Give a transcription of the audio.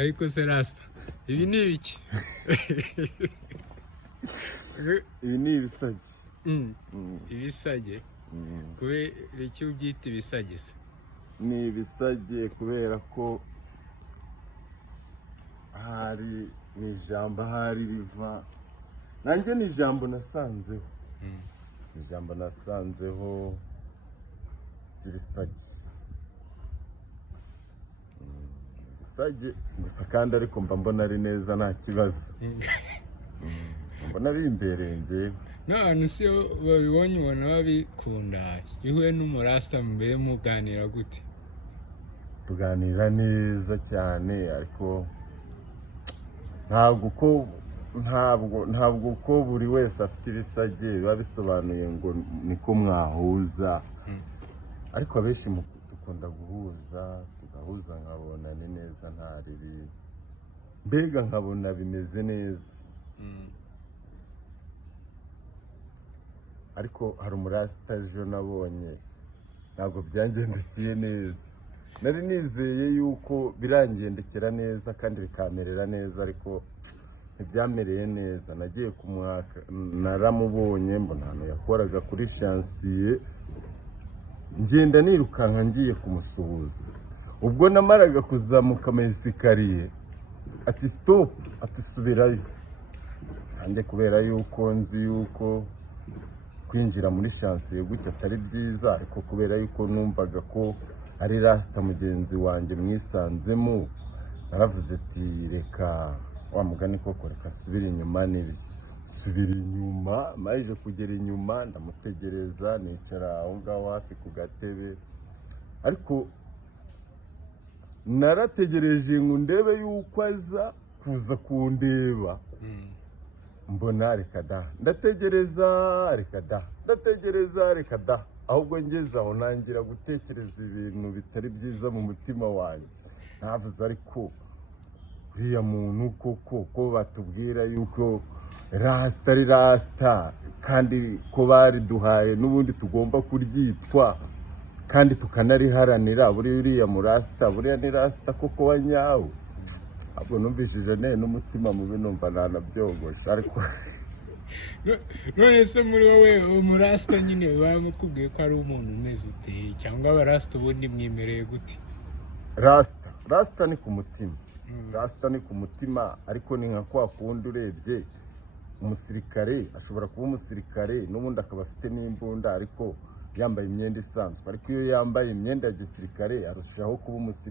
ariko se rasita ibi ni ibiki? ibi ni ibisage. Ibisage kubera iki ubyita ibisage se? Ni ibisage kubera ko hari ni ijambo hari riva, nanjye ni ijambo nasanzeho, ijambo nasanzeho ry'ibisage. Ibisage gusa kandi ariko mba mbona ari neza nta kibazo, mbona bimbereye njyewe. None si yo babibonye ubona babikunda, ihuye n'umurasta mbere muganira gute? Tuganira neza cyane ariko ntabwo uko buri wese afite ibisage biba bisobanuye ngo niko mwahuza, ariko abenshi dukunda guhuza, tugahuza nkabona ni neza nta ribi, mbega nkabona bimeze neza. Ariko hari umurasta ejo nabonye ntabwo byangendekeye neza, nari nizeye yuko birangendekera neza kandi bikamerera neza, ariko ntibyamereye neza. Nagiye kumwaka, naramubonye mbona ahantu yakoraga kuri shansiye, ngenda nirukanka ngiye kumusuhuza. Ubwo namaraga kuzamuka amayesikariye ati stop, ati subirayo. Nanjye kubera yuko nzi yuko kwinjira muri shansiye gutya atari byiza, ariko kubera yuko numvaga ko ari rasita mugenzi wanjye mwisanzemo, naravuze ati reka wa mugani koko reka subira inyuma. Nibi subira inyuma, maze kugera inyuma ndamutegereza, nicara aho ngaho hafi ku gatebe, ariko narategereje ngo ndebe yuko aza kuza kundeba. Mbona reka da, ndategereza reka da, ndategereza reka da, ahubwo ngeze aho nangira gutekereza ibintu bitari byiza mu mutima wanjye. Navuze ariko uriya muntu ko batubwira yuko rasita ari rasita, kandi ko bariduhaye n'ubundi tugomba kuryitwa kandi tukanariharanira, uriya murasita buriya ni rasita koko wa nyawo. Ahubwo numvishije n'umutima mubi numva nanabyogosha. Ariko none se muri wowe umurasta nyine bamukubwiye ko ari umuntu umeze ute, cyangwa abarasta ubundi mwemereye gute? Rasita ni ku mutima, rasita ni ku mutima, ariko ni nka kwa kundi urebye umusirikare ashobora kuba umusirikare n'ubundi akaba afite n'imbunda ariko yambaye imyenda isanzwe, ariko iyo yambaye imyenda ya gisirikare arushaho kuba umusirikare.